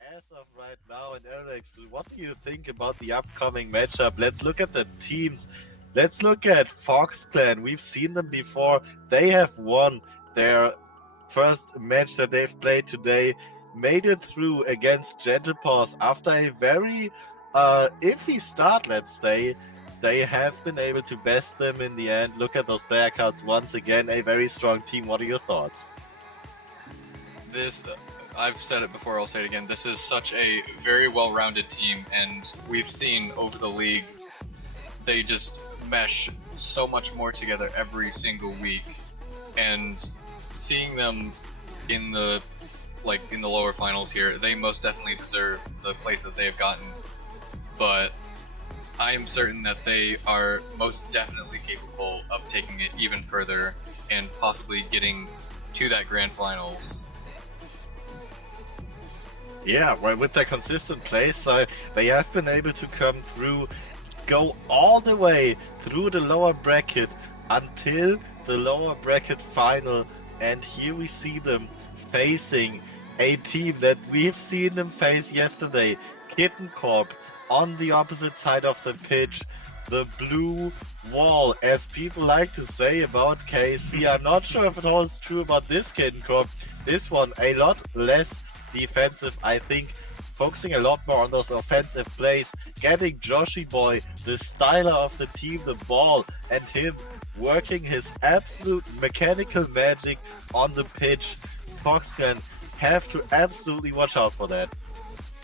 As of right now in Aerolax, what do you think about the upcoming matchup? Let's look at the teams. Let's look at Fox Clan. We've seen them before. They have won their first match that they've played today. Made it through against Gentle Paws after a very iffy start, let's say. They have been able to best them in the end. Look at those player cards once again. A very strong team. What are your thoughts? This, I've said it before, I'll say it again. This is such a very well-rounded team, and we've seen over the league, they just mesh so much more together every single week. And seeing them in the lower finals here, they most definitely deserve the place that they have gotten. But I am certain that they are most definitely capable of taking it even further and possibly getting to that grand finals. Yeah, well, with their consistent play style, they have been able to come through, go all the way through the lower bracket until the lower bracket final, and here we see them facing a team that we've seen them face yesterday, Kitten Corp, on the opposite side of the pitch. The blue wall, as people like to say about KC. I'm not sure if it holds true about this Kitten Corp. This one, a lot less defensive, I think, focusing a lot more on those offensive plays, getting Joshy Boy, the styler of the team, the ball, and him working his absolute mechanical magic on the pitch. Foxcan have to absolutely watch out for that.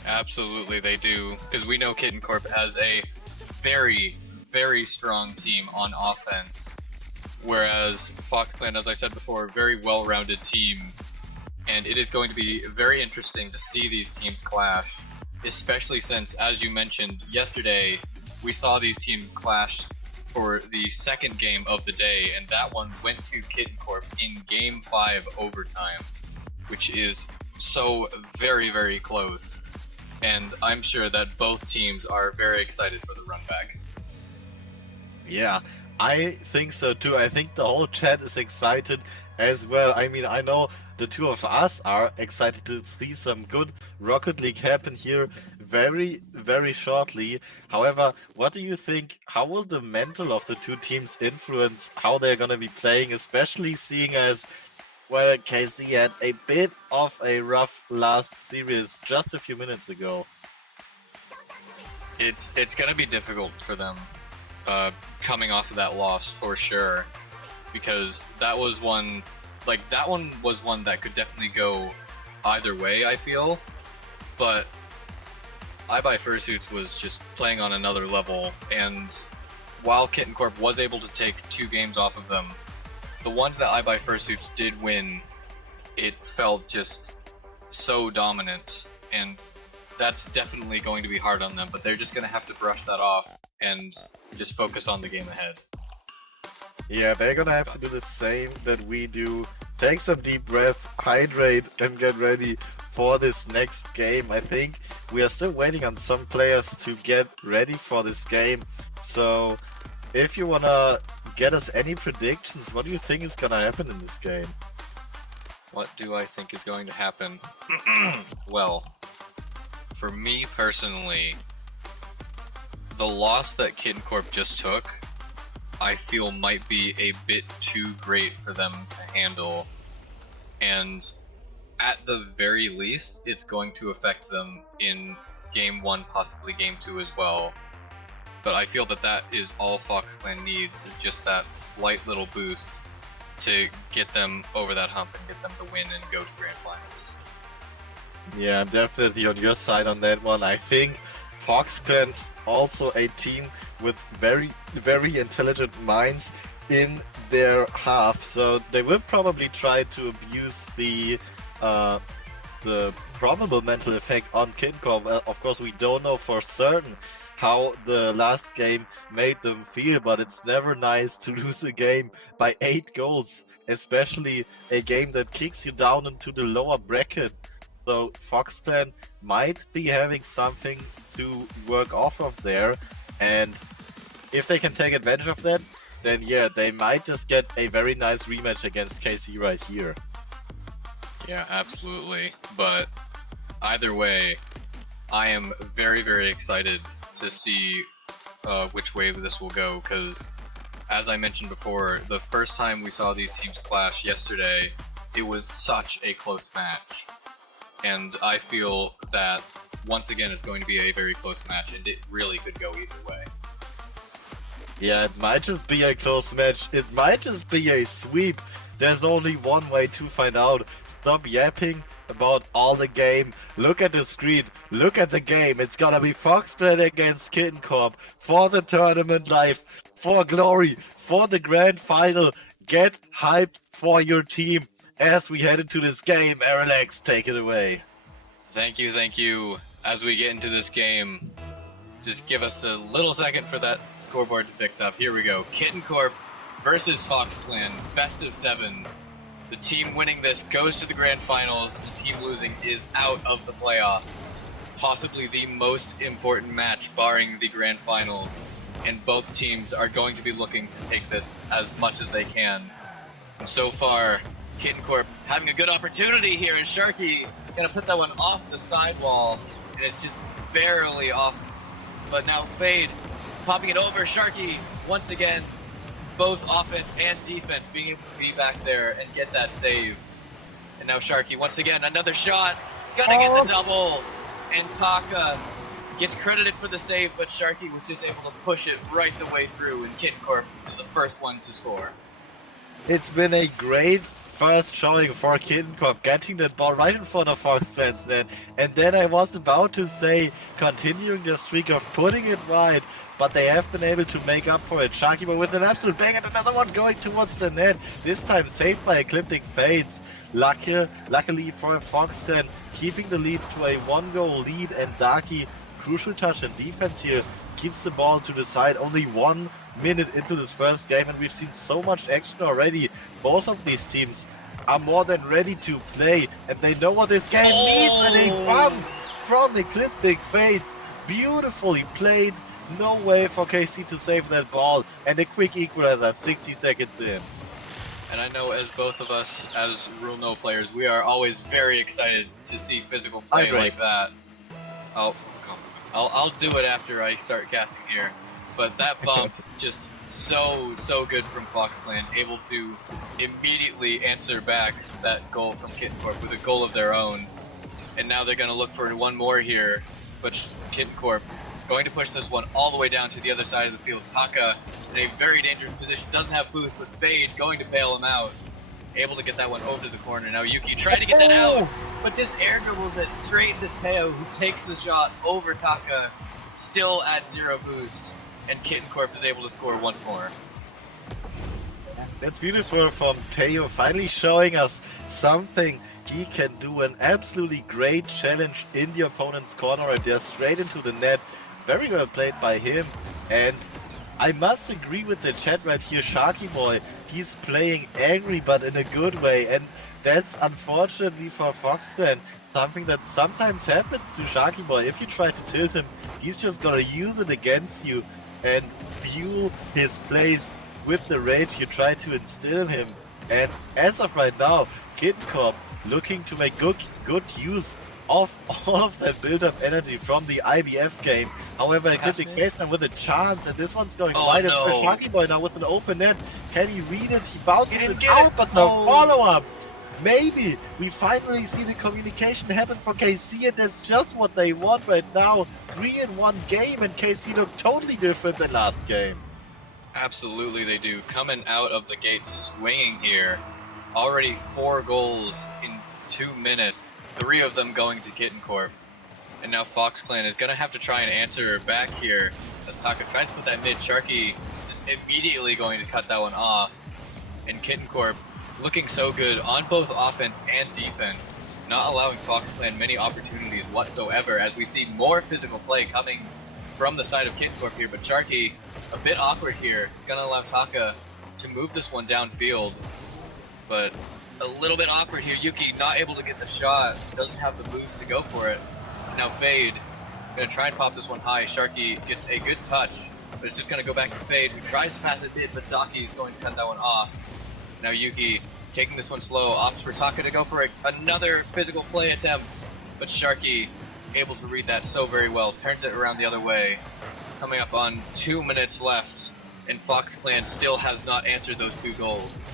Absolutely, they do, because we know Kitten Corp has a very, very strong team on offense, whereas Fox Clan, as I said before, a very well-rounded team, and it is going to be very interesting to see these teams clash, especially since, as you mentioned yesterday, we saw these teams clash for the second game of the day, and that one went to Kitten Corp in Game 5 overtime, which is so very, very close. And I'm sure that both teams are very excited for the run back. Yeah, I think so too. I think the whole chat is excited as well. I mean, I know the two of us are excited to see some good Rocket League happen here very, very shortly. However, what do you think? How will the mental of the two teams influence how they're going to be playing, especially seeing as, well, KC had a bit of a rough last series just a few minutes ago. It's going to be difficult for them coming off of that loss for sure, because that was one, that one was one that could definitely go either way, I feel. But I Buy Fursuits was just playing on another level, and while Kitten Corp was able to take 2 games off of them, the ones that I Buy Fursuits did win, it felt just so dominant, and that's definitely going to be hard on them, but they're just going to have to brush that off and just focus on the game ahead. Yeah, they're gonna have to do the same that we do. Take some deep breath, hydrate, and get ready for this next game. I think we are still waiting on some players to get ready for this game. So, if you wanna get us any predictions, what do you think is gonna happen in this game? What do I think is going to happen? Well, for me personally, the loss that Kitten Corp just took, I feel might be a bit too great for them to handle, and at the very least, it's going to affect them in Game 1, possibly Game 2 as well. But I feel that that is all Fox Clan needs, is just that slight little boost to get them over that hump and get them to win and go to Grand Finals. Yeah, I'm definitely on your side on that one. I think Fox Clan also a team with very, very intelligent minds in their half, so they will probably try to abuse the probable mental effect on Kitten Corp. Of course, we don't know for certain how the last game made them feel, but it's never nice to lose a game by 8 goals, especially a game that kicks you down into the lower bracket. So Foxten might be having something to work off of there, and if they can take advantage of that, then yeah, they might just get a very nice rematch against KC right here. Yeah, absolutely. But either way, I am very, very excited to see which way this will go, because as I mentioned before, the first time we saw these teams clash yesterday, it was such a close match. And I feel that once again it's going to be a very close match, and it really could go either way. Yeah, it might just be a close match. It might just be a sweep. There's only one way to find out. Stop yapping about all the game. Look at the screen. Look at the game. It's gonna be Foxtrot against Kitten Corp for the tournament life, for glory, for the grand final. Get hyped for your team as we head into this game. Aerolax, take it away. Thank you, thank you. As we get into this game, just give us a little second for that scoreboard to fix up. Here we go. Kitten Corp versus Fox Clan, best of 7. The team winning this goes to the grand finals. The team losing is out of the playoffs. Possibly the most important match barring the grand finals. And both teams are going to be looking to take this as much as they can. And so far, Kitten Corp having a good opportunity here, and Sharky gonna put that one off the sidewall, and it's just barely off. But now Fade popping it over. Sharky once again, both offense and defense being able to be back there and get that save. And now Sharky once again, another shot, gonna get the double. And Taka gets credited for the save, but Sharky was just able to push it right the way through, and Kitten Corp is the first one to score. It's been a great first showing for Kitten Corp, getting that ball right in front of Foxtrot's net. And then I was about to say, continuing the streak of putting it right, but they have been able to make up for it. Sharky with an absolute bang, and another one going towards the net. This time saved by Ecliptic Fates. Luckily for Foxtrot, keeping the lead to a 1-goal lead, and Darky, crucial touch and defense here, keeps the ball to the side. Only 1 minute into this first game, and we've seen so much action already. Both of these teams are more than ready to play, and they know what this game means. And a bump from Ecliptic Fates, beautifully played. No way for KC to save that ball, and a quick equalizer 60 seconds in. And I know, as both of us as Rule No players, we are always very excited to see physical play like that. I'll do it after I start casting here. But that bump, just so good from Fox Clan, able to immediately answer back that goal from Kitten Corp with a goal of their own. And now they're going to look for one more here, but Kitten Corp going to push this one all the way down to the other side of the field. Taka in a very dangerous position, doesn't have boost, but Fade going to bail him out. Able to get that one over to the corner. Now Yuki trying to get that out, but just air dribbles it straight into Teo, who takes the shot over Taka, still at 0 boost. And Kitten Corp is able to score once more. That's beautiful from Teo, finally showing us something he can do. An absolutely great challenge in the opponent's corner, and they're straight into the net. Very well played by him. And I must agree with the chat right here, Sharky Boy. He's playing angry, but in a good way. And that's unfortunately for Foxtrot something that sometimes happens to Sharky Boy. If you try to tilt him, he's just gonna use it against you and fuel his plays with the rage you try to instill in him. And as of right now, Kitten Corp looking to make good use of all of that build-up energy from the IBF game. However, Ecliptic Fates now with a chance, and this one's going wide. It's for Sharky Boy now with an open net. Can he read it? He bounces it out, but no follow-up. Maybe we finally see the communication happen for KC, and that's just what they want right now. 3-in-1 game, and KC looked totally different than last game. Absolutely they do. Coming out of the gate swinging here. Already 4 goals in 2 minutes, 3 of them going to Kitten Corp. And now Fox Clan is going to have to try and answer back here as Taka tries to put that mid. Sharky just immediately going to cut that one off. And Kitten Corp looking so good on both offense and defense, not allowing Fox Clan many opportunities whatsoever, as we see more physical play coming from the side of Kitten Corp here. But Sharky, a bit awkward here. It's going to allow Taka to move this one downfield, but a little bit awkward here. Yuki not able to get the shot, doesn't have the boost to go for it. Now Fade, going to try and pop this one high. Sharky gets a good touch, but it's just going to go back to Fade, who tries to pass it mid, but Daki is going to cut that one off. Now Yuki taking this one slow, opts for Taka to go for another physical play attempt, but Sharky able to read that so very well, turns it around the other way, coming up on 2 minutes left, and Fox Clan still has not answered those 2 goals.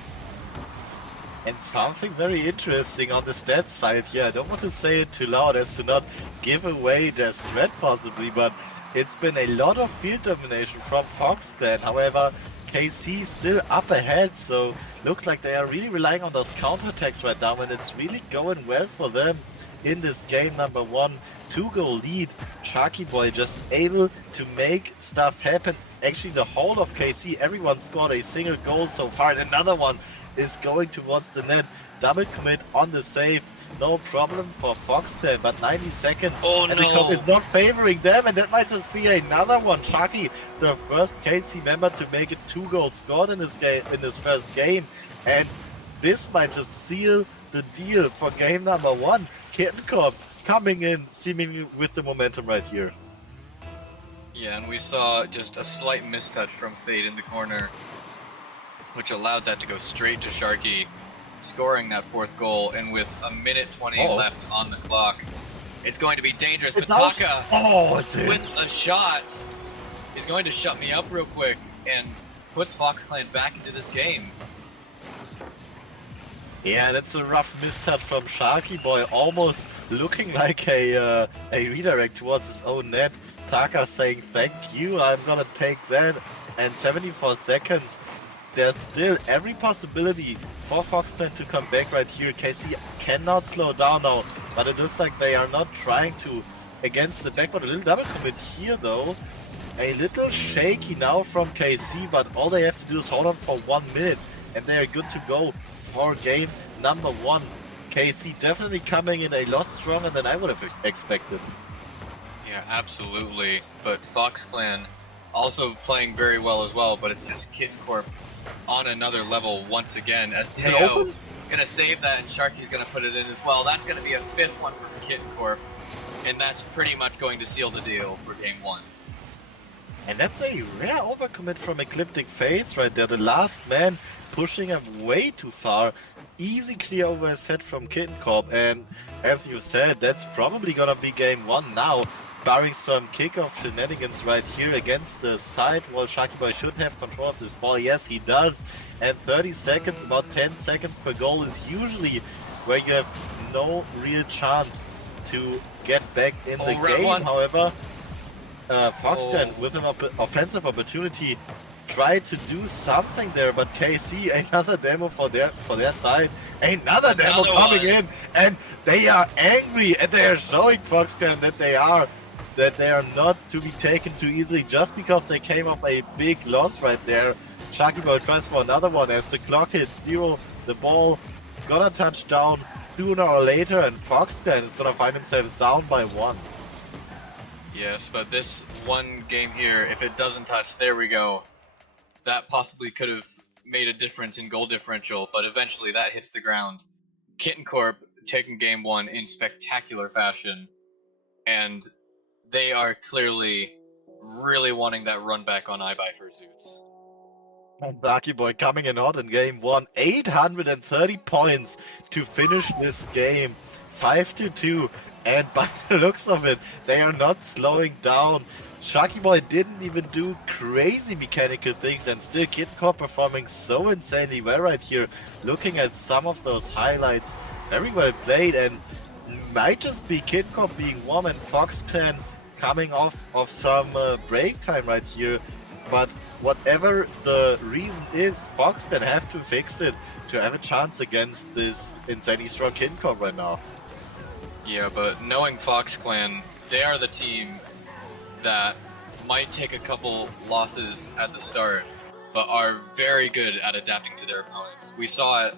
And something very interesting on the stats side here, I don't want to say it too loud as to not give away their threat possibly, but it's been a lot of field domination from Fox Clan. However, KC still up ahead, so looks like they are really relying on those counterattacks right now, and it's really going well for them in this game. Number 1, 2-goal lead. Sharky Boy just able to make stuff happen. Actually, the whole of KC, everyone scored a single goal so far, and another one is going towards the net. Double commit on the save. No problem for Foxtel, but 90 seconds. Oh and the clock is not favoring them, and that might just be another one. Sharky, the first KC member to make it 2 goals scored in this game, in this first game, and this might just seal the deal for game number 1. Kitten Corp coming in seemingly with the momentum right here. Yeah, and we saw just a slight mistouch from Fade in the corner, which allowed that to go straight to Sharky, scoring that 4th goal, and with a minute 20 left on the clock, it's going to be dangerous. But Taka, with a shot, is going to shut me up real quick and puts Fox Clan back into this game. Yeah, that's a rough mistouch from Sharky Boy, almost looking like a redirect towards his own net. Taka saying thank you, I'm gonna take that, and 74 seconds. There's still every possibility for Foxton to come back right here. KC cannot slow down now, but it looks like they are not trying to against the backboard. A little double commit here though. A little shaky now from KC, but all they have to do is hold on for 1 minute and they are good to go for game number 1. KC definitely coming in a lot stronger than I would have expected. Yeah, absolutely. But Fox Clan also playing very well as well, but it's just Kitten Corp on another level once again, as Teo gonna save that and Sharky's gonna put it in as well. That's gonna be a 5th one from Kitten Corp, and that's pretty much going to seal the deal for game 1. And that's a rare overcommit from Ecliptic Face right there. The last man pushing him way too far. Easy clear over his head from Kitten Corp, and as you said, that's probably gonna be game 1 now. Barring some kickoff shenanigans right here against the side wall. Sharky Boy should have control of this ball. Yes, he does. And 30 seconds, about 10 seconds per goal is usually where you have no real chance to get back in the game. However, Foxton with an offensive opportunity tried to do something there, but KC, another demo for their side. Another demo coming in, and they are angry, and they are showing Foxton that they are not to be taken too easily just because they came off a big loss right there. Sharky Boy tries for another one as the clock hits 0. The ball gonna touch down sooner or later, and Foxton is gonna find himself down by 1. Yes, but this one game here, if it doesn't touch, there we go. That possibly could have made a difference in goal differential, but eventually that hits the ground. Kitten Corp taking game 1 in spectacular fashion, and they are clearly really wanting that run back on iBuy Fursuits. And Sharky Boy coming in hot in game 1, 830 points to finish this game, 5-2, and by the looks of it, they are not slowing down. Sharky Boy didn't even do crazy mechanical things, and still Kitten Corp performing so insanely well right here. Looking at some of those highlights, very well played, and might just be Kitten Corp being warm and Fox Clan coming off of some break time right here. But whatever the reason is, Fox Clan have to fix it to have a chance against this insanely strong Kitten Corp right now. Yeah, but knowing Fox Clan, they are the team that might take a couple losses at the start, but are very good at adapting to their opponents. We saw it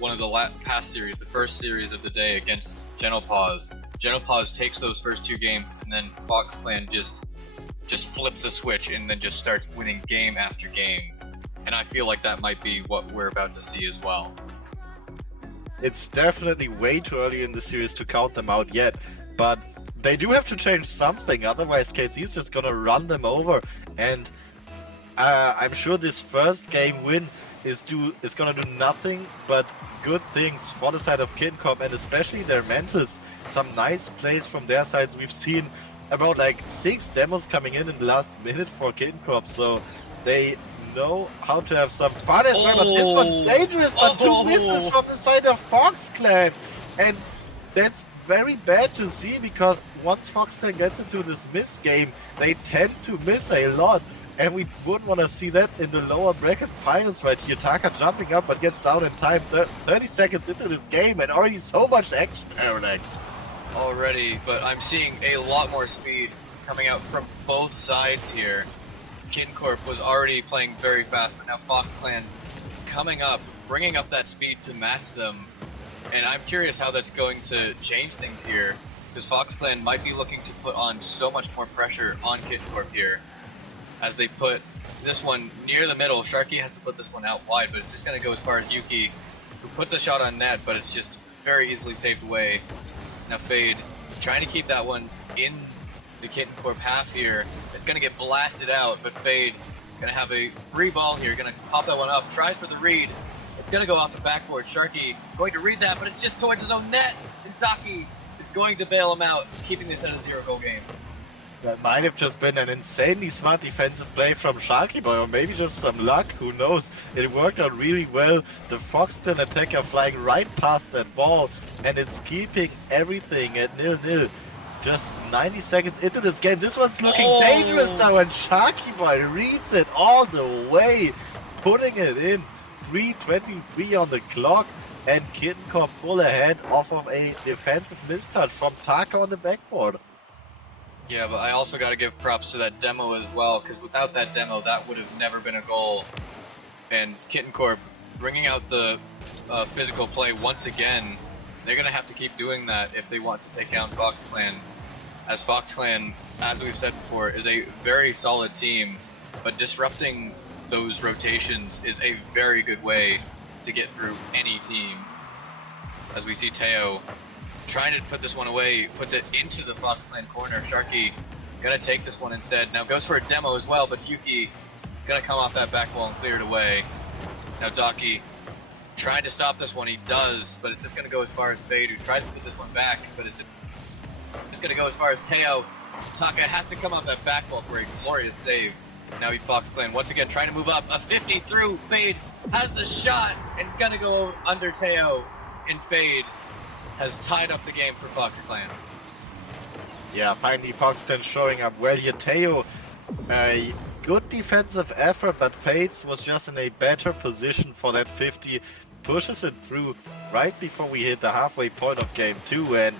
one of the past series, the first series of the day against Genopause. Genopause takes those first 2 games, and then Fox Clan just flips a switch and then just starts winning game after game. And I feel like that might be what we're about to see as well. It's definitely way too early in the series to count them out yet, but they do have to change something, otherwise KC is just gonna run them over, and I'm sure this first game win is gonna do nothing but good things for the side of Kitten Corp, and especially their mentals. some nice plays from their sides. We've seen about like 6 demos coming in the last minute for Kitten Corp, so they know how to have some fun as well. But this one's dangerous, but 2 misses from the side of Fox Clan, and that's very bad to see, because once Fox Clan gets into this miss game, they tend to miss a lot. And we wouldn't want to see that in the lower bracket finals right here. Taka jumping up but gets down in time. 30 seconds into this game and already so much action, Aerolax. Already, but I'm seeing a lot more speed coming out from both sides here. Kitten Corp was already playing very fast, but now Fox Clan coming up, bringing up that speed to match them. And I'm curious how that's going to change things here, because Fox Clan might be looking to put on so much more pressure on Kitten Corp here. As they put this one near the middle, Sharky has to put this one out wide, but it's just going to go as far as Yuki, who puts a shot on net, but it's just very easily saved away. Now Fade trying to keep that one in the Kitten Corp half here. It's going to get blasted out, but Fade going to have a free ball here, going to pop that one up, tries for the read. It's going to go off the backboard. Sharky going to read that, but it's just towards his own net. And Taki is going to bail him out, keeping this at a 0-goal game. That might have just been an insanely smart defensive play from Sharky Boy, or maybe just some luck, who knows. It worked out really well. The Foxton attacker flying right past that ball, and it's keeping everything at 0-0. Just 90 seconds into this game. This one's looking dangerous now, and Sharky Boy reads it all the way, putting it in. 3:23 on the clock, and Kitten Corp pull ahead off of a defensive mistouch from Taka on the backboard. Yeah, but I also got to give props to that demo as well, because without that demo, that would have never been a goal. And Kitten Corp bringing out the physical play once again. They're going to have to keep doing that if they want to take down Fox Clan. As Fox Clan, as we've said before, is a very solid team, but disrupting those rotations is a very good way to get through any team. As we see Teo trying to put this one away, puts it into the Fox Clan corner. Sharky gonna take this one instead. Now goes for a demo as well, but Yuki is gonna come off that back wall and clear it away. Now Daki trying to stop this one, he does, but it's just gonna go as far as Fade, who tries to put this one back, but it's just gonna go as far as Teo. Taka has to come off that back wall for a glorious save. Now Fox Clan once again trying to move up. A 50 through. Fade has the shot and gonna go under Teo. And Fade has tied up the game for Fox Clan. Yeah, finally Foxton showing up well here. Teo, a good defensive effort, but Fades was just in a better position for that 50. Pushes it through right before we hit the halfway point of game 2, and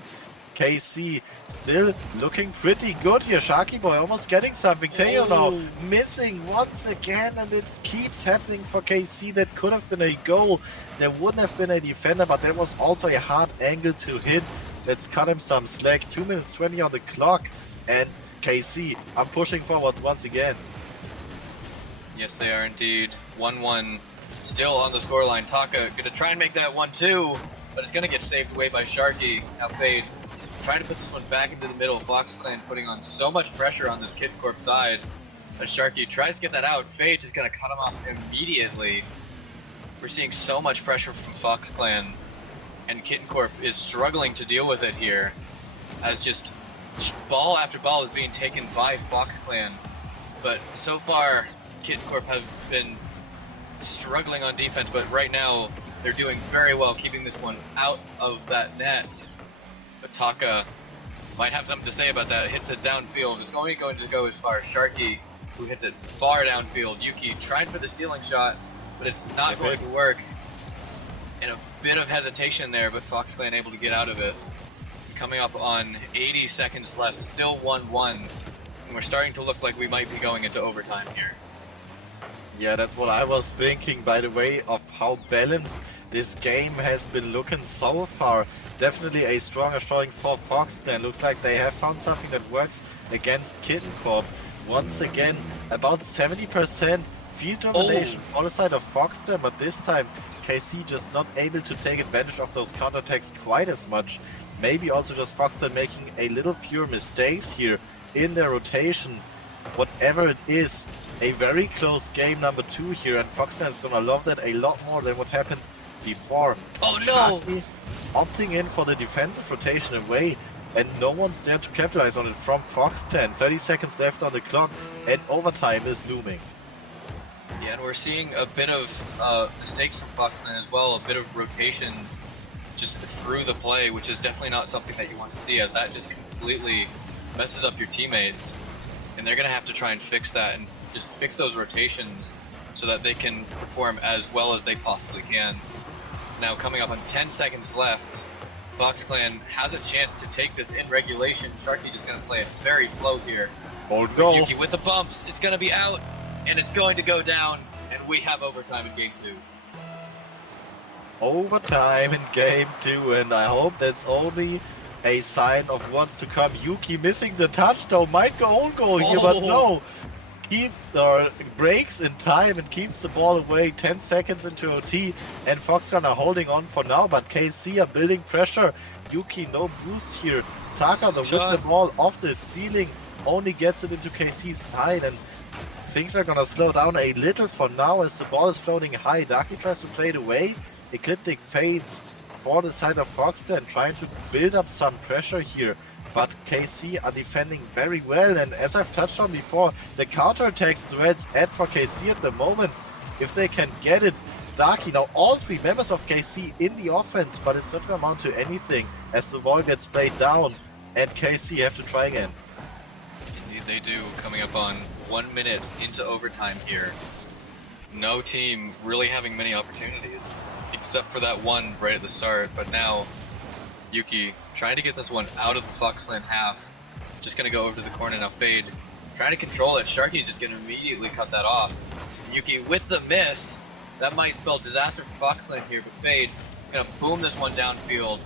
KC still looking pretty good here. Sharky Boy almost getting something. Teo now missing once again, and it keeps happening for KC. That could have been a goal. There wouldn't have been a defender, but that was also a hard angle to hit. Let's cut him some slack. 2 minutes 20 on the clock, and KC are pushing forwards once again. Yes, they are indeed. 1-1 still on the scoreline. Taka gonna try and make that 1-2, but it's gonna get saved away by Sharky. Now Fade trying to put this one back into the middle. Fox Clan putting on so much pressure on this Kitten Corp side. As Sharky tries to get that out, Fade is going to cut him off immediately. We're seeing so much pressure from Fox Clan, and Kitten Corp is struggling to deal with it here, as just ball after ball is being taken by Fox Clan. But so far, Kitten Corp have been struggling on defense, but right now they're doing very well keeping this one out of that net. But Taka might have something to say about that. Hits it downfield. It's only going to go as far as Sharky, who hits it far downfield. Yuki trying for the stealing shot, but it's not going to work. And a bit of hesitation there, but Fox Clan able to get out of it. Coming up on 80 seconds left, still 1-1. And we're starting to look like we might be going into overtime here. Yeah, that's what I was thinking, by the way, of how balanced this game has been looking so far. Definitely a stronger showing for Fox Clan. Looks like they have found something that works against Kitten Corp. Once again, about 70% field domination on the side of Fox Clan, but this time KC just not able to take advantage of those counterattacks quite as much. Maybe also just Fox Clan making a little fewer mistakes here in their rotation. Whatever it is, a very close game number 2 here, and Fox Clan is gonna love that a lot more than what happened before. Oh no! Sharky opting in for the defensive rotation away and no one's there to capitalize on it from Fox10. 30 seconds left on the clock, and overtime is looming. Yeah, and we're seeing a bit of mistakes from Foxland as well, a bit of rotations just through the play, which is definitely not something that you want to see, as that just completely messes up your teammates. And they're going to have to try and fix that and just fix those rotations so that they can perform as well as they possibly can. Now, coming up on 10 seconds left, FoxClan has a chance to take this in regulation. Sharky just going to play it very slow here. Oh no! Yuki with the bumps, it's going to be out, and it's going to go down, and we have overtime in game 2. Overtime in game 2, and I hope that's only a sign of what's to come. Yuki missing the touchdown, might go own goal here, but no. Breaks in time and keeps the ball away 10 seconds into OT, and Foxconn are holding on for now, but KC are building pressure. Yuki no boost here. Taka with the ball off the stealing only gets it into KC's side, and things are gonna slow down a little for now as the ball is floating high. Daki tries to play it away. Ecliptic fades for the side of Foxton, trying to build up some pressure here. But KC are defending very well, and as I've touched on before, the counterattacks is where it's at for KC at the moment. If they can get it, Daki, now all 3 members of KC in the offense, but it's not going to amount to anything as the ball gets played down, and KC have to try again. Indeed they do, coming up on 1 minute into overtime here. No team really having many opportunities, except for that one right at the start, but now Yuki trying to get this one out of the Foxland half. Just going to go over to the corner now. Fade trying to control it. Sharky's just going to immediately cut that off. Yuki with the miss. That might spell disaster for Foxland here, but Fade going to boom this one downfield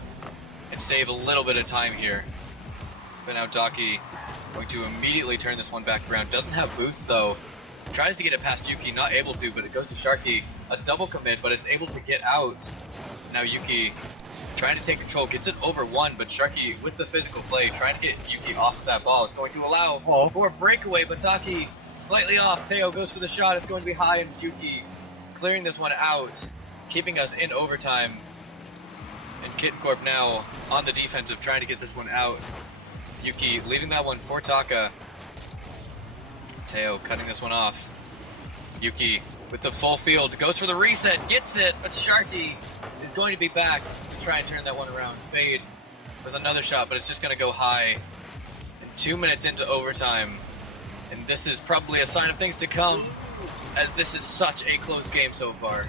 and save a little bit of time here. But now Daki going to immediately turn this one back around. Doesn't have boost though. Tries to get it past Yuki, not able to, but it goes to Sharky. A double commit, but it's able to get out. Now Yuki trying to take control, gets it over 1, but Sharky with the physical play, trying to get Yuki off of that ball. Is going to allow for a breakaway, but Taki slightly off. Teo goes for the shot, it's going to be high, and Yuki clearing this one out, keeping us in overtime. And Kitten Corp now on the defensive, trying to get this one out. Yuki leaving that one for Taka. Teo cutting this one off. Yuki with the full field, goes for the reset, gets it, but Sharky is going to be back to try and turn that one around. Fade with another shot, but it's just going to go high. And 2 minutes into overtime, and this is probably a sign of things to come, as this is such a close game so far.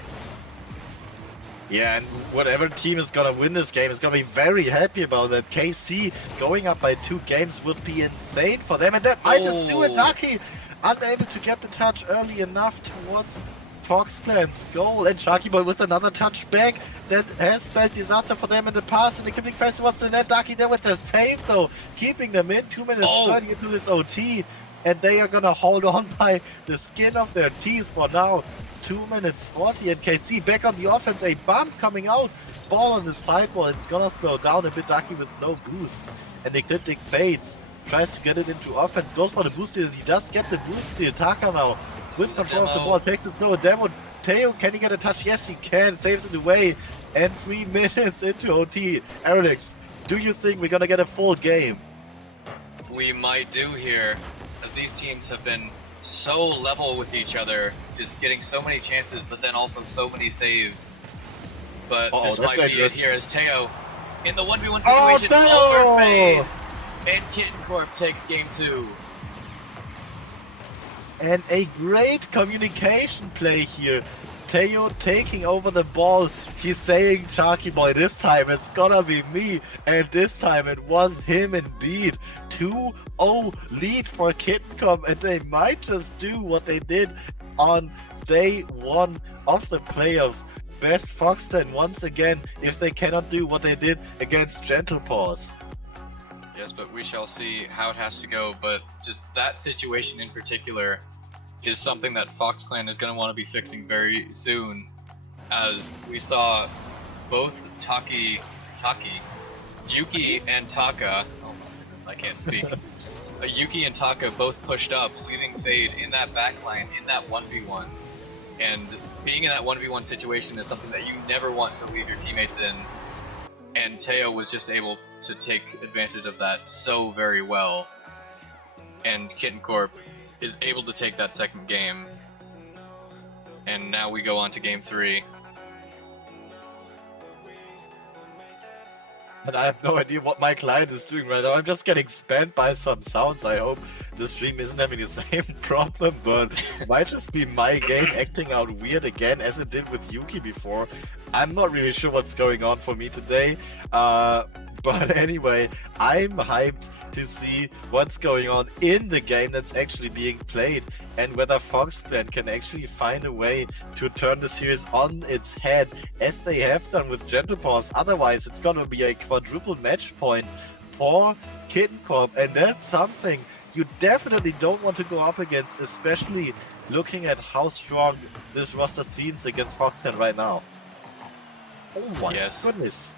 Yeah, and whatever team is gonna win this game is gonna be very happy about that. KC going up by 2 games would be insane for them, and that might just do it. Daki unable to get the touch early enough towards Foxclan's goal, and Sharky Boy with another touchback that has spelled disaster for them in the past, and the keeping fans towards the net. Daki there with the save though, keeping them in 2 minutes 30 into this OT, and they are gonna hold on by the skin of their teeth for now. 2 minutes 40, and KC back on the offense, a bump coming out, ball on the sidewall, it's gonna slow down a bit. Daki with no boost, and the Ecliptic fades, tries to get it into offense, goes for the boost steal, he does get the boost steal. Taka now with control of the ball, takes the throw, demo. Teo, can he get a touch? Yes he can, saves it away, and 3 minutes into OT. Aerolax, do you think we're gonna get a full game? We might do here, as these teams have been so level with each other, just getting so many chances, but then also so many saves. But this might be it here, as Teo in the 1v1 situation over Fade, and Kitten Corp takes game 2. And a great communication play here. Teo taking over the ball. He's saying, Sharky Boy, this time it's gonna be me. And this time it was him indeed. 2-0 lead for Kitten Corp, and they might just do what they did on day 1 of the playoffs. Best Foxton once again, if they cannot do what they did against Gentle Paws. Yes, but we shall see how it has to go. But just that situation in particular is something that FoxClan is going to want to be fixing very soon, as we saw both Yuki and Taka, oh my goodness, I can't speak, Yuki and Taka both pushed up, leaving Fade in that backline, in that 1v1, and being in that 1v1 situation is something that you never want to leave your teammates in. And Teo was just able to take advantage of that so very well. And Kitten Corp is able to take that second game. And now we go on to game 3. And I have no idea what my client is doing right now. I'm just getting spammed by some sounds. I hope the stream isn't having the same problem, but it might just be my game acting out weird again as it did with Yuki before. I'm not really sure what's going on for me today. But anyway, I'm hyped to see what's going on in the game that's actually being played and whether FoxClan can actually find a way to turn the series on its head as they have done with Gentle Paws. Otherwise, it's gonna be a quadruple match point for Kitten Corp, and that's something you definitely don't want to go up against, especially looking at how strong this roster seems against FoxClan right now. Oh my goodness.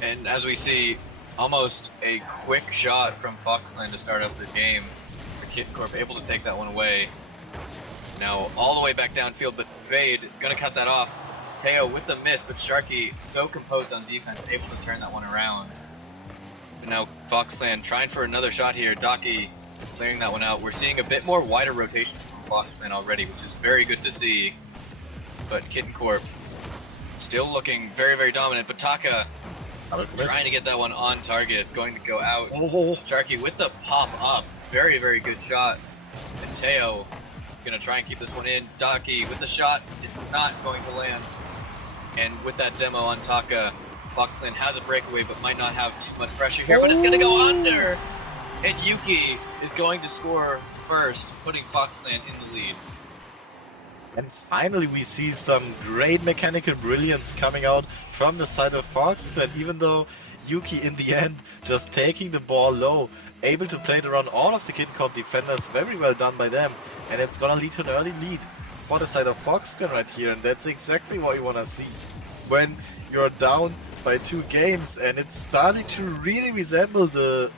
And as we see, almost a quick shot from FoxClan to start off the game. The Kitten Corp able to take that one away. Now all the way back downfield, but Fade gonna cut that off. Teo with the miss, but Sharky so composed on defense, able to turn that one around. And now FoxClan trying for another shot here. Daki clearing that one out. We're seeing a bit more wider rotations from FoxClan already, which is very good to see. But Kitten Corp still looking very, very dominant. But Taka trying to get that one on target. It's going to go out. Sharky with the pop up. Very, very good shot. And Teo gonna try and keep this one in. Daki with the shot. It's not going to land. And with that demo on Taka, FoxClan has a breakaway but might not have too much pressure here. But it's gonna go under. And Yuki is going to score first, putting FoxClan in the lead. And finally we see some great mechanical brilliance coming out from the side of FoxClan, even though Yuki in the end just taking the ball low, able to play it around all of the Kitten Corp defenders, very well done by them, and it's gonna lead to an early lead for the side of FoxClan right here, and that's exactly what you wanna see. When you're down by 2 games and it's starting to really resemble the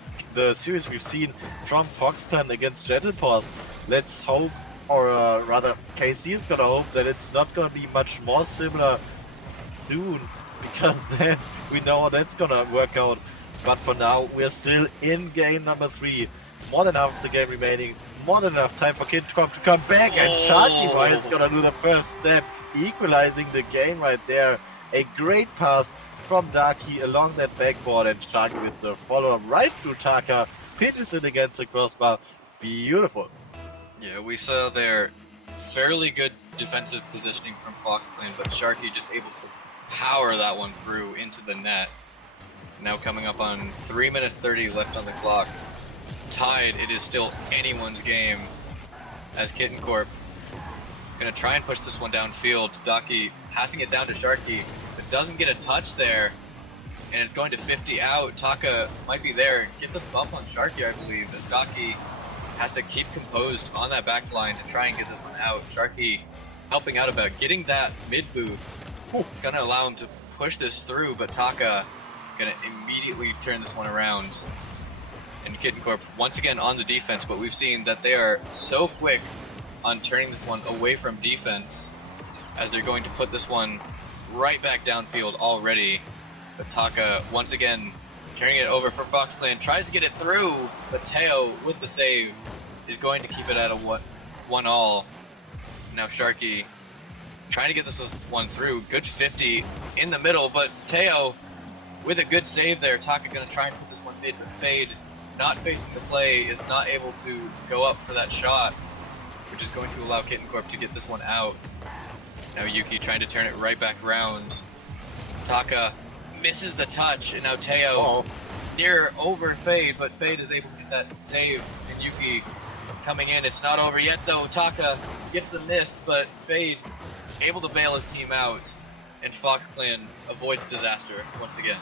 series we've seen from FoxClan against Gentle Paws. Let's hope, or rather KC is gonna hope that it's not gonna be much more similar soon, because then we know how that's gonna work out. But for now, we're still in game number 3. More than half of the game remaining, more than enough time for Kitten Corp to come back, and Sharky Boy is gonna do the first step, equalizing the game right there. A great pass from Daki along that backboard, and Sharky with the follow-up right through Taka, pitches it against the crossbar. Beautiful. Yeah, we saw their fairly good defensive positioning from FoxClan, but Sharky just able to power that one through into the net. Now coming up on 3 minutes 30 left on the clock. Tied, it is still anyone's game as Kitten Corp gonna try and push this one downfield. Daki passing it down to Sharky, but doesn't get a touch there, and it's going to 50 out. Taka might be there, gets a bump on Sharky, I believe, as Daki has to keep composed on that back line to try and get this one out. Sharky helping out about getting that mid boost. It's gonna allow him to push this through, but Taka gonna immediately turn this one around. And Kitten Corp once again on the defense, but we've seen that they are so quick on turning this one away from defense, as they're going to put this one right back downfield already. But Taka once again turning it over for FoxClan, tries to get it through, but Teo with the save is going to keep it at a 1-all. Now Sharky trying to get this one through, good 50 in the middle, but Teo with a good save there. Taka gonna try and put this one mid, but Fade, not facing the play, is not able to go up for that shot, which is going to allow Kitten Corp to get this one out. Now Yuki trying to turn it right back around. Taka misses the touch, and now Teo near over Fade, but Fade is able to get that save, and Yuki coming in. It's not over yet though. Taka gets the miss, but Fade able to bail his team out, and FoxClan avoids disaster once again.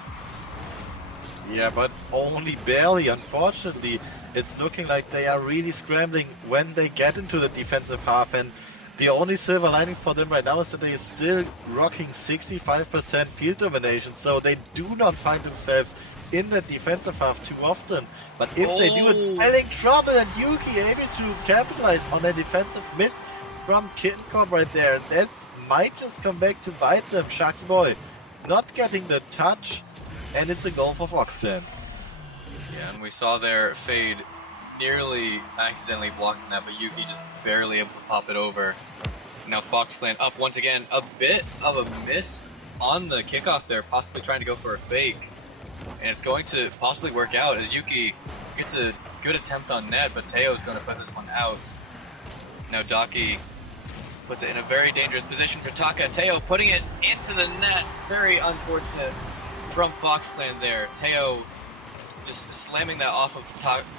Yeah, but only barely, unfortunately. It's looking like they are really scrambling when they get into the defensive half, and the only silver lining for them right now is that they are still rocking 65% field domination, so they do not find themselves in the defensive half too often. But if they do, it's spelling trouble, and Yuki able to capitalize on a defensive miss from Kitten Corp right there. That might just come back to bite them. Sharky Boy not getting the touch and it's a goal for Fox Clan. Yeah, and we saw their Fade nearly accidentally blocking that, but Yuki just barely able to pop it over. Now Fox Clan up once again, a bit of a miss on the kickoff there, possibly trying to go for a fake. And it's going to possibly work out as Yuki gets a good attempt on net, but Teo's going to put this one out. Now Daki puts it in a very dangerous position for Taka. Teo putting it into the net. Very unfortunate from Fox Clan there. Teo just slamming that off of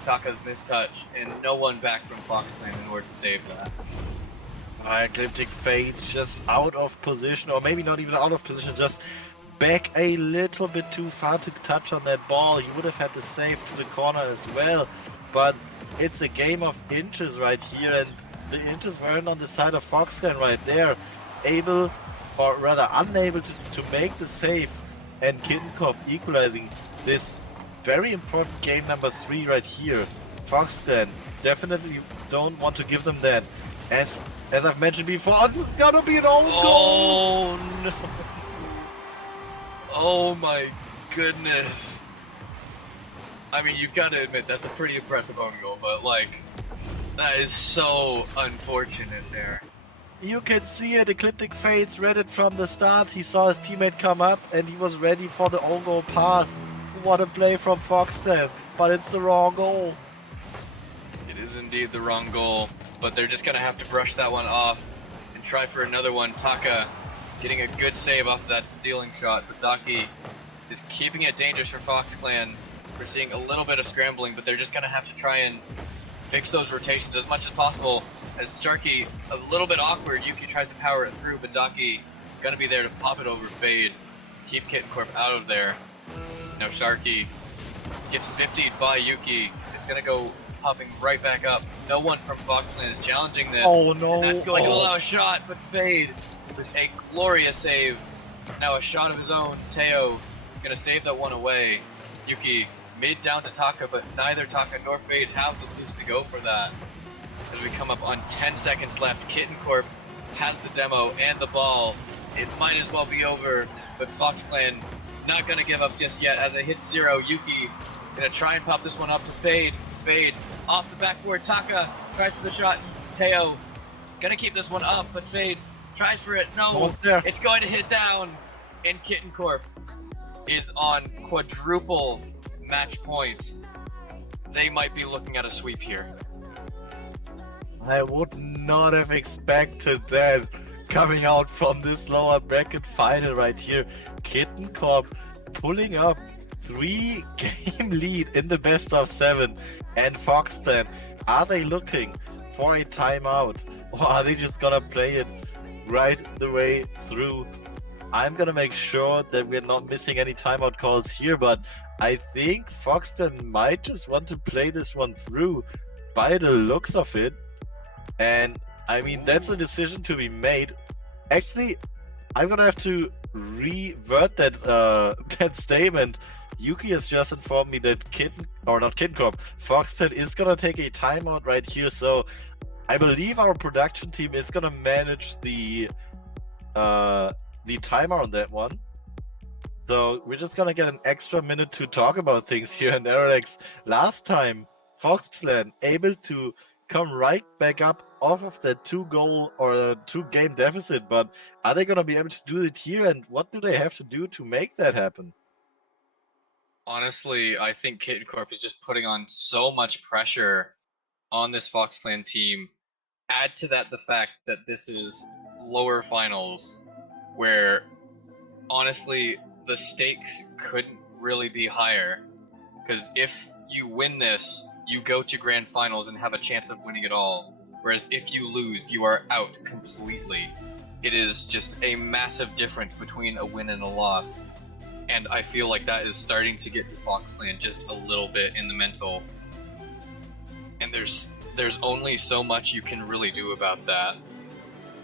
Taka's mistouch, and no one back from Fox Clan in order to save that. Ecliptic Fade's just out of position, or maybe not even out of position, just back a little bit too far to touch on that ball. He would have had the save to the corner as well, but it's a game of inches right here, and the inches weren't on the side of Fox Clan right there. Able, or rather unable to make the save, and Kitten Corp equalizing this very important game number 3 right here. Fox Clan definitely don't want to give them that. As I've mentioned before, it's gonna be an own goal! Oh no! Oh my goodness! I mean, you've got to admit that's a pretty impressive own goal, but like, that is so unfortunate there. You can see it, Ecliptic Fates read it from the start. He saw his teammate come up and he was ready for the own goal pass. What a play from Foxtel, but it's the wrong goal. It is indeed the wrong goal, but they're just gonna have to brush that one off and try for another one. Taka getting a good save off of that ceiling shot, but Daki is keeping it dangerous for Fox Clan. We're seeing a little bit of scrambling, but they're just gonna have to try and fix those rotations as much as possible. As Sharky, a little bit awkward, Yuki tries to power it through, but Daki gonna be there to pop it over Fade, keep Kitten Corp out of there. Now Sharky gets 50'd by Yuki. It's gonna go popping right back up. No one from Fox Clan is challenging this. Oh no! And that's going to allow a shot, but Fade with a glorious save. Now a shot of his own. Teo gonna save that one away. Yuki mid down to Taka, but neither Taka nor Fade have the boost to go for that. As we come up on 10 seconds left, Kitten Corp has the demo and the ball. It might as well be over, but Fox Clan not gonna give up just yet. As it hits 0, Yuki gonna try and pop this one up to Fade. Fade off the backboard. Taka tries for the shot. Teo gonna keep this one up, but Fade tries for it. No, it's going to hit down. And Kitten Corp is on quadruple match points. They might be looking at a sweep here. I would not have expected that coming out from this lower bracket final right here. Kitten Corp pulling up 3-game lead in the best of 7, and Foxton, are they looking for a timeout, or are they just gonna play it right the way through? I'm gonna make sure that we're not missing any timeout calls here, but I think Foxton might just want to play this one through by the looks of it. And I mean, that's a decision to be made. Actually, I'm gonna have to revert that that statement. Yuki has just informed me that Foxton is gonna take a timeout right here, so I believe our production team is gonna manage the timer on that one. So we're just gonna get an extra minute to talk about things here. And Aerolax, last time Foxland able to come right back up off of that 2-goal or 2-game deficit, but are they gonna be able to do it here, and what do they have to do to make that happen? Honestly, I think Kitten Corp is just putting on so much pressure on this Fox Clan team. Add to that the fact that this is lower finals, where honestly the stakes couldn't really be higher. Because if you win this, you go to grand finals and have a chance of winning it all. Whereas if you lose, you are out completely. It is just a massive difference between a win and a loss. And I feel like that is starting to get to Fox Clan just a little bit in the mental. And there's only so much you can really do about that.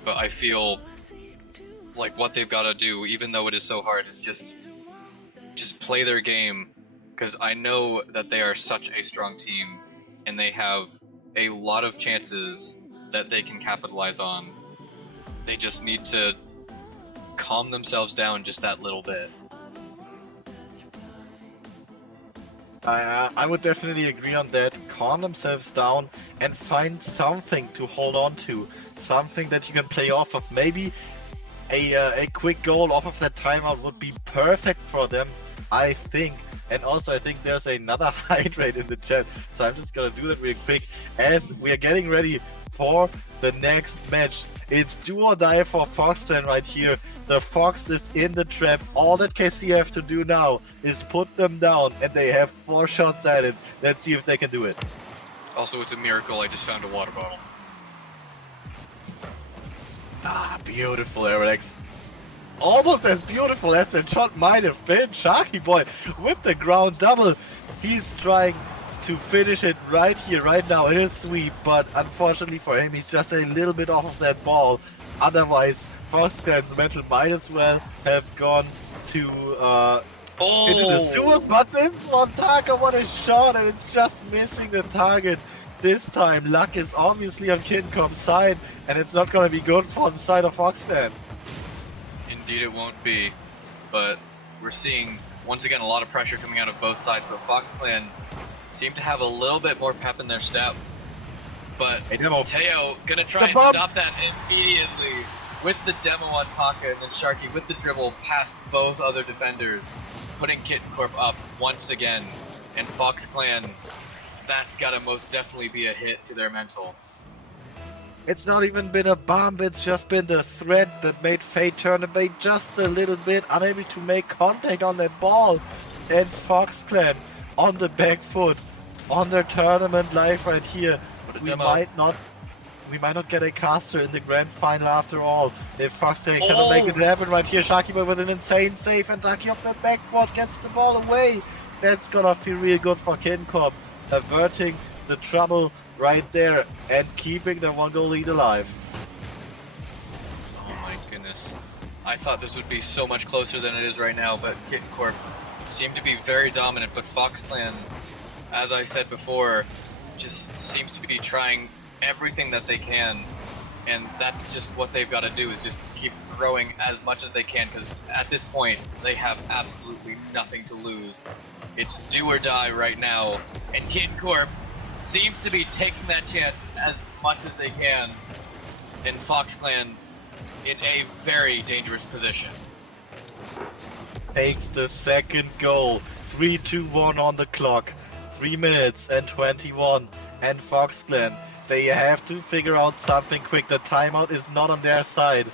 But I feel like what they've got to do, even though it is so hard, is just play their game. Because I know that they are such a strong team, and they have a lot of chances that they can capitalize on. They just need to calm themselves down just that little bit. I would definitely agree on that. Calm themselves down and find something to hold on to, something that you can play off of. Maybe a quick goal off of that timeout would be perfect for them, I think. And also, I think there's another hydrate in the chat, so I'm just gonna do that real quick as we are getting ready for the next match. It's do or die for Foxten right here. The Fox is in the trap. All that KC have to do now is put them down, and they have 4 shots at it. Let's see if they can do it. Also, it's a miracle I just found a water bottle. Ah, beautiful, Aerolax. Almost as beautiful as the shot might have been. Sharky Boy with the ground double. He's trying to finish it right here, right now. It is sweep, but unfortunately for him, he's just a little bit off of that ball. Otherwise, Foster and Metal might as well have gone to into the sewers. But this one, Taka, what a shot, and it's just missing the target. This time, luck is obviously on Kitten side, and it's not going to be good for the side of Foxten. Indeed it won't be, but we're seeing, once again, a lot of pressure coming out of both sides, but Fox Clan seem to have a little bit more pep in their step. But Teo gonna try and stop that immediately with the demo on Taka, and then Sharky with the dribble past both other defenders, putting Kitten Corp up once again. And Fox Clan, that's gotta most definitely be a hit to their mental. It's not even been a bomb, it's just been the threat that made Fate turn away just a little bit, unable to make contact on that ball. And Fox Clan on the back foot, on their tournament life right here. We might not get a caster in the grand final after all. If Fox Clan cannot make it happen right here, Sharky Boy with an insane save, and Ducky off the backboard gets the ball away. That's gonna feel real good for Kitten Corp, averting the trouble right there and keeping the 1-goal lead alive. Oh my goodness. I thought this would be so much closer than it is right now, but Kitten Corp seemed to be very dominant, but Fox Clan, as I said before, just seems to be trying everything that they can, and that's just what they've got to do, is just keep throwing as much as they can, because at this point, they have absolutely nothing to lose. It's do or die right now, and Kitten Corp seems to be taking that chance as much as they can, and Fox Clan in a very dangerous position. Takes the second goal. 3-2-1 on the clock. 3 minutes and 21. And Fox Clan, they have to figure out something quick. The timeout is not on their side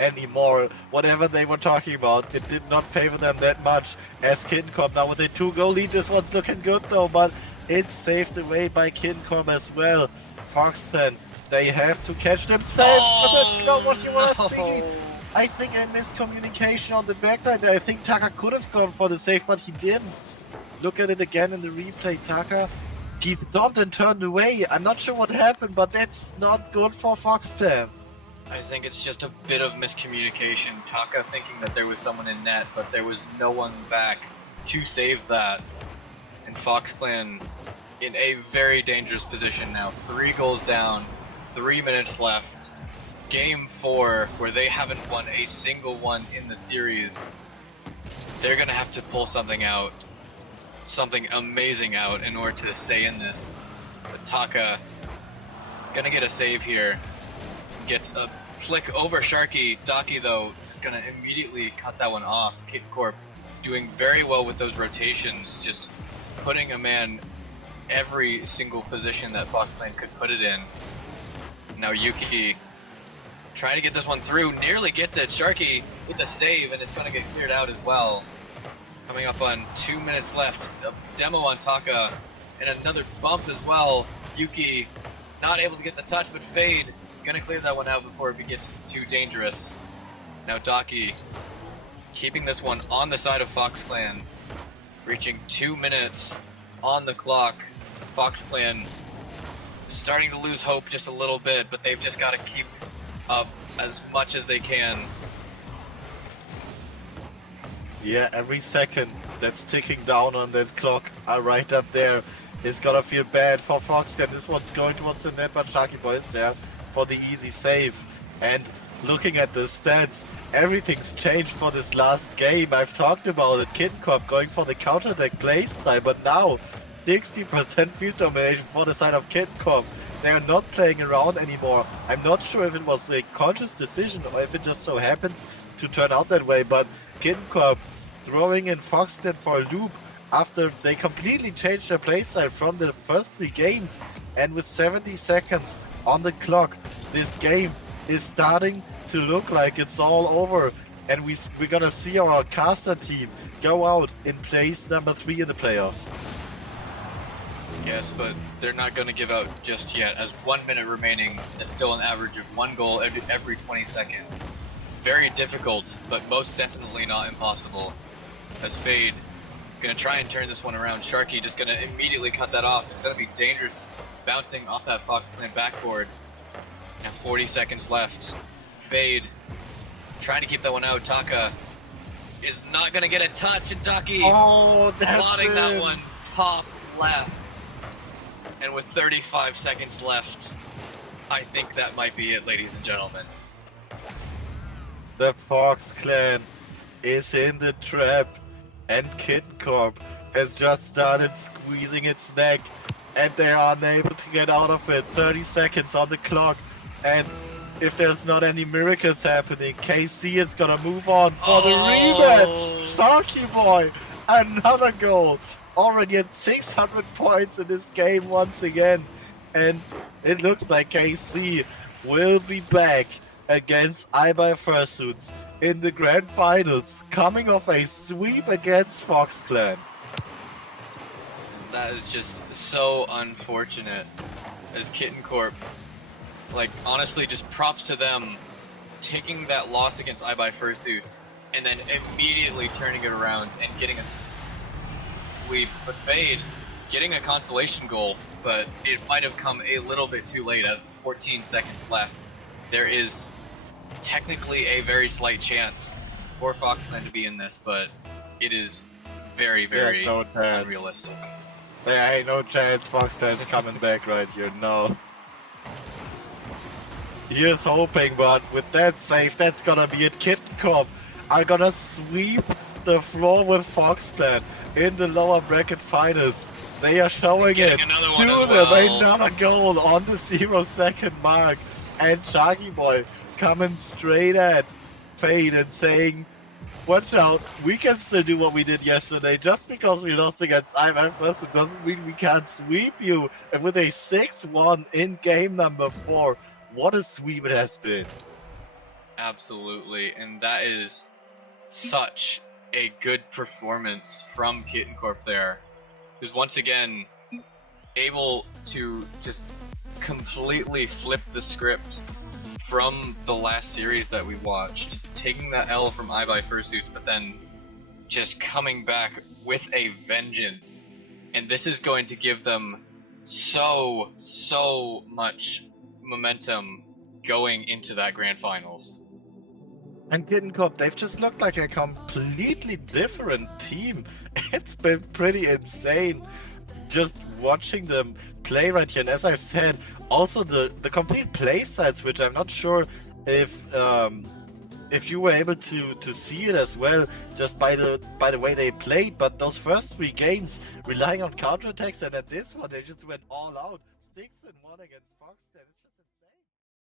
anymore. Whatever they were talking about, it did not favor them that much. As Kitten Corp now with a 2-goal lead. This one's looking good though, but it's saved away by Kitten Corp as well. Fox Clan, they have to catch themselves, but that's not what you want to see. I think a miscommunication on the backline there. I think Taka could have gone for the save, but he didn't. Look at it again in the replay. Taka, he stopped and turned away. I'm not sure what happened, but that's not good for Fox Clan. I think it's just a bit of miscommunication. Taka thinking that there was someone in net, but there was no one back to save that. And Fox Clan in a very dangerous position now. 3 goals down, 3 minutes left. Game 4, where they haven't won a single one in the series. They're gonna have to pull something out, something amazing out, in order to stay in this. But Taka gonna get a save here. Gets a flick over Sharky. Daki though just gonna immediately cut that one off. Kitten Corp doing very well with those rotations, just putting a man every single position that Fox Clan could put it in. Now Yuki trying to get this one through, nearly gets it. Sharky with the save, and it's going to get cleared out as well. Coming up on 2 minutes left, a demo on Taka, and another bump as well. Yuki not able to get the touch, but Fade going to clear that one out before it gets too dangerous. Now Daki keeping this one on the side of Fox Clan, reaching 2 minutes on the clock. Fox Clan starting to lose hope just a little bit, but they've just got to keep up as much as they can. Yeah, every second that's ticking down on that clock right up there is gonna feel bad for Fox. And this one's going towards the net, but Sharky Boy is there for the easy save. And looking at the stats, everything's changed for this last game. I've talked about it, Kitten Corp going for the counter-attack playstyle, but now 60% field domination for the side of Kitten Corp. They are not playing around anymore. I'm not sure if it was a conscious decision or if it just so happened to turn out that way, but Kitten Corp throwing in Foxden for a loop after they completely changed their playstyle from the first 3 games, and with 70 seconds on the clock, this game is starting to look like it's all over, and we're gonna see our caster team go out in place number 3 in the playoffs. Yes, but they're not going to give out just yet, as 1 minute remaining and still an average of 1 goal every 20 seconds. Very difficult, but most definitely not impossible. As Fade going to try and turn this one around. Sharky just going to immediately cut that off. It's going to be dangerous bouncing off that Fox Clan backboard. Now 40 seconds left. Fade trying to keep that one out. Taka is not going to get a touch, and Taki slotting that one top left. And with 35 seconds left, I think that might be it, ladies and gentlemen. The Fox Clan is in the trap, and Kitten Corp has just started squeezing its neck, and they are unable to get out of it. 30 seconds on the clock, and if there's not any miracles happening, KC is gonna move on for the rematch. Sharky Boy, another goal. Already at 600 points in this game once again, and it looks like KC will be back against iBuy Fursuits in the grand finals, coming off a sweep against Fox Clan. That is just so unfortunate, as Kitten Corp, like, honestly, just props to them taking that loss against iBuy Fursuits and then immediately turning it around and getting a but Fade getting a consolation goal, but it might have come a little bit too late, as with 14 seconds left. There is technically a very slight chance for Foxland to be in this, but it is very, very unrealistic. There ain't no chance Foxland's coming back right here, no. Here's hoping, but with that save, that's gonna be it. Kitten Corp are gonna sweep the floor with Foxland in the lower bracket finals. They are showing it to them. Another goal on the 0-second mark, and Sharky Boy coming straight at Fade and saying, watch out, we can still do what we did yesterday. Just because we lost against IMF Fursuit doesn't mean we can't sweep you. And with a 6-1 in game number 4, what a sweep it has been. Absolutely, and that is such a good performance from Kitten Corp there, who's once again able to just completely flip the script from the last series that we watched, taking that L from iBuy Fursuits, but then just coming back with a vengeance. And this is going to give them so much momentum going into that grand finals. And Kitten Corp, they've just looked like a completely different team. It's been pretty insane just watching them play right here. And as I've said, also the complete play styles, which I'm not sure if you were able to see it as well, just by the way they played. But those first 3 games relying on counterattacks, and at this one they just went all out. 6-1 against Fox.